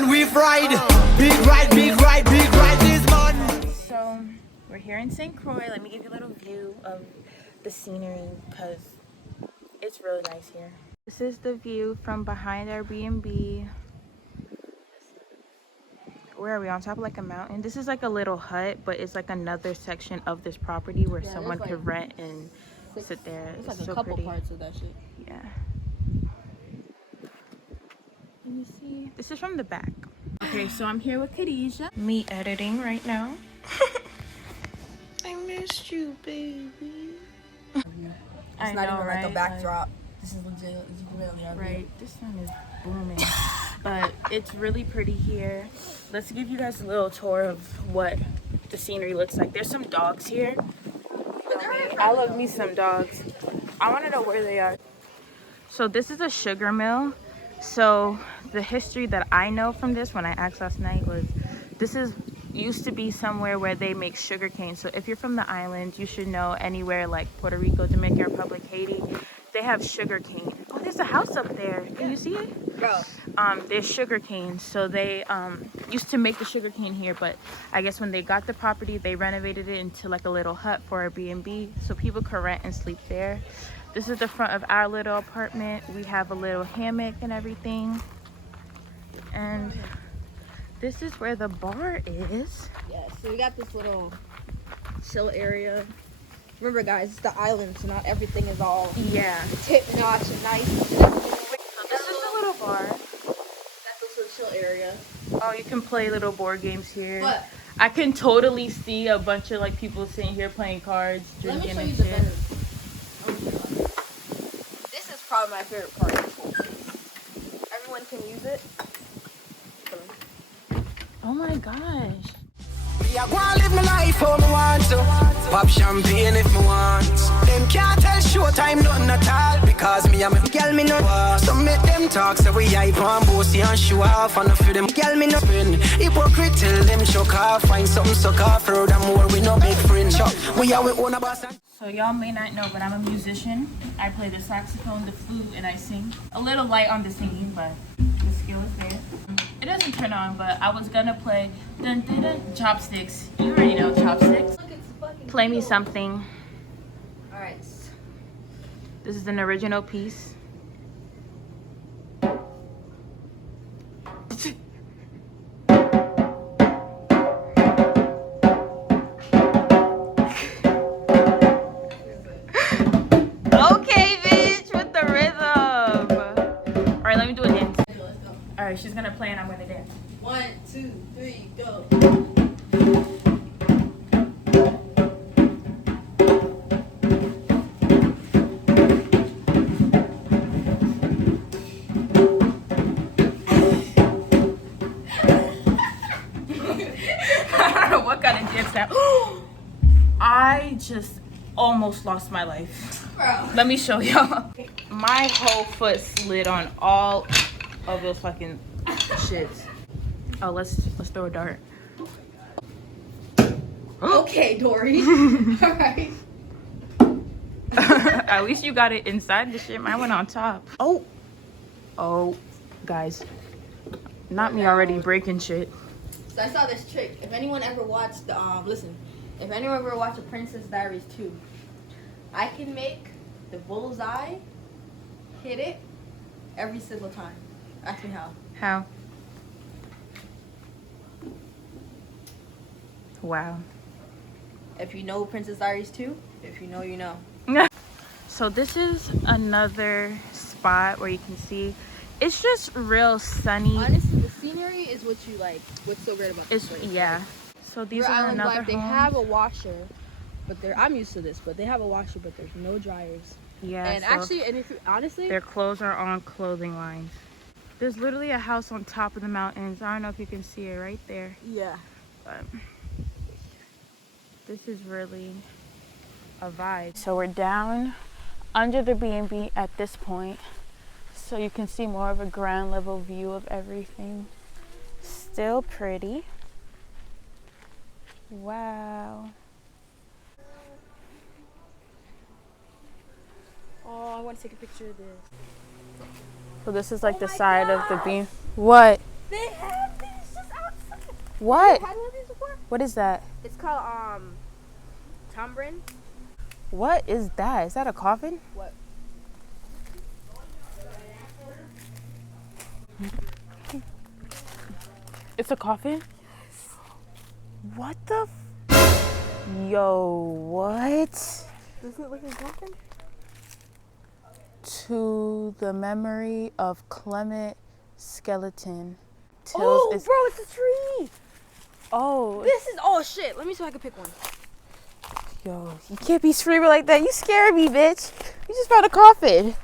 man, we've ride. Big ride, big ride, big ride this man. So we're here in St. Croix. Let me give you a little view of the scenery because it's really nice here. This is the view from behind our BNB. Where are we? On top of like a mountain. This is like a little hut, but it's like another section of this property where someone could rent and sit there. It's like so a couple pretty. parts of that shit. Yeah. Let me see. This is from the back. Okay, so I'm here with Khadijah. Me editing right now. I missed you, baby. It's not even like a backdrop. This is legit. It's really right. This sun is booming. But it's really pretty here. Let's give you guys a little tour of what the scenery looks like. There's some dogs here. I love me some dogs. I want to know where they are. So this is a sugar mill. So the history that I know from this when I asked last night was this is used to be somewhere where they make sugar cane. So if you're from the islands, you should know anywhere like Puerto Rico, Dominican Republic, Haiti, they have sugar cane. Oh, there's a house up there. Can you see it? Bro. There's sugar cane. So they used to make the sugar cane here, but I guess when they got the property, they renovated it into like a little hut for a B&B so people could rent and sleep there. This is the front of our little apartment. We have a little hammock and everything. And this is where the bar is. Yeah, so we got this little chill area. Remember guys, it's the island, so not everything is all tip notch and nice. So this is the little bar. Got this little chill area. Oh, you can play little board games here. What? I can totally see a bunch of like people sitting here playing cards, drinking and shit. This is probably my favorite part. Everyone can use it. Oh my gosh. Yeah, go and live my life how I want to. Pop champagne if I want. Them can't tell showtime nothing at all. Because me and my girl me no war. So make them talk so we hype and bossy and show off. And for them girl me no spin. Hypocrite till them shook off. Find something suck off. Furthermore we no big friend. We are we own a boss. So y'all may not know, but I'm a musician. I play the saxophone, the flute, and I sing. A little light on the singing, but the skill is there. It doesn't turn on, but I was gonna play dun, dun, dun, chopsticks. You already know chopsticks. Play me something. All right. This is an original piece. Okay, bitch, with the rhythm. All right, let me do a dance. All right, she's gonna play and I'm gonna dance. 1, 2, 3, go. I don't know what kind of dance that. I just almost lost my life. Bro. Let me show y'all. My whole foot slid on all of those fucking shits. Oh, let's throw a dart. Okay, Dory. All right. At least you got it inside the shit. Mine went on top. Oh, guys, not me already breaking shit. So I saw this trick. If anyone ever watched the listen, if anyone ever watched The Princess Diaries 2, I can make the bullseye hit it every single time. Ask me how. How? Wow. If you know Princess Diaries 2, if you know, you know. So this is another spot where you can see it's just real sunny. Honestly, the scenery is what you like. What's so great about this place? Yeah. So these Your are island another life, they home. have a washer, but I'm used to this, but they have a washer, but there's no dryers. Yeah. And so actually, and if you honestly, their clothes are on clothing lines. There's literally a house on top of the mountains. I don't know if you can see it right there. yeah. But this is really a vibe. So we're down under the B&B at this point, so you can see more of a ground level view of everything. Still pretty. Wow. Oh, I want to take a picture of this. So this is like the side of the beam. What? They have What? Had one of these before? What is that? It's called Tumbrin. What is that? Is that a coffin? What? It's a coffin? Yes. What the Yo, what? Does it look like a coffin? To the memory of Clement Skeleton. Oh, Tills bro, it's a tree. Oh. This is, oh shit. Let me see if I can pick one. Yo, you can't be screaming like that. You scared me, bitch. You just found a coffin.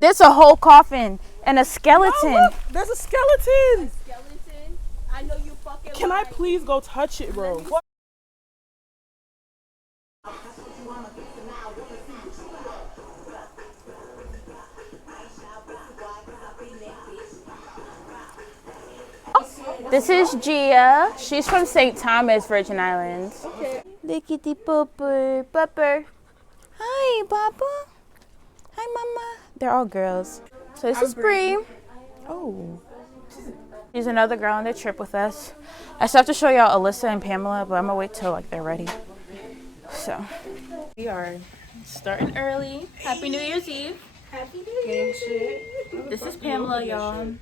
There's a whole coffin and a skeleton. Oh, look, there's a skeleton. Skeleton. I know you fucking Can I please go touch it, bro? What? This is Gia. She's from St. Thomas, Virgin Islands. Okay. Lickety pupper, pupper. Hi, Papa. Hi, Mama. They're all girls. So this is Bree. Oh. She's another girl on the trip with us. I still have to show y'all Alyssa and Pamela, but I'm gonna wait till like they're ready. So we are starting early. Happy New Year's Eve. Happy New Year. This is Pamela, y'all.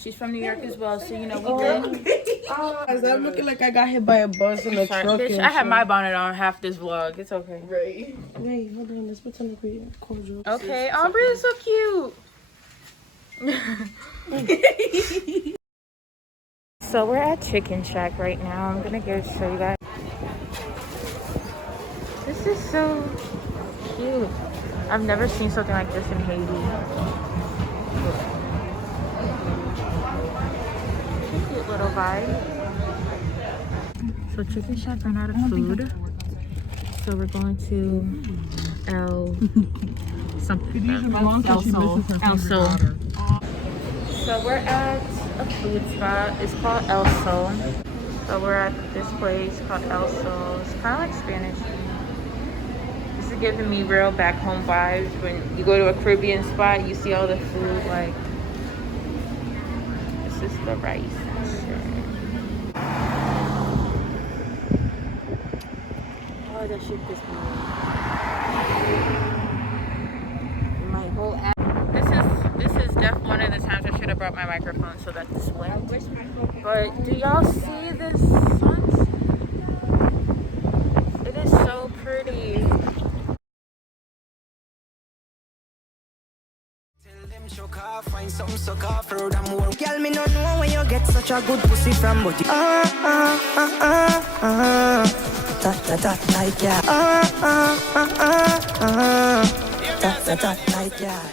She's from New York as well, so you know we good. Guys, I'm looking like I got hit by a bus in a Sorry, truck. bitch, I had my bonnet on half this vlog. It's okay. Right. Wait, hold on. Let's pretend like we cordial. Okay, Aubrey is so cute. So we're at Chicken Shack right now. I'm gonna go show you guys. This is so cute. I've never seen something like this in Haiti. Cute little vibe. So Chicken Shack ran out of food. So we're going to El Sol. So we're at a food spot. It's called El Sol. So we're at this place called El Sol. It's kind of like Spanish. This is giving me real back home vibes. When you go to a Caribbean spot, you see all the food. Like, this is the rice and shit. Oh, that shit pissed me off. My whole ass. This is definitely one of the times I should have brought my microphone so that this went. But do y'all see this sunset? It is so pretty. Find something so cover them more. Girl, me no know when you get such a good pussy from, but that like yeah. That like yeah.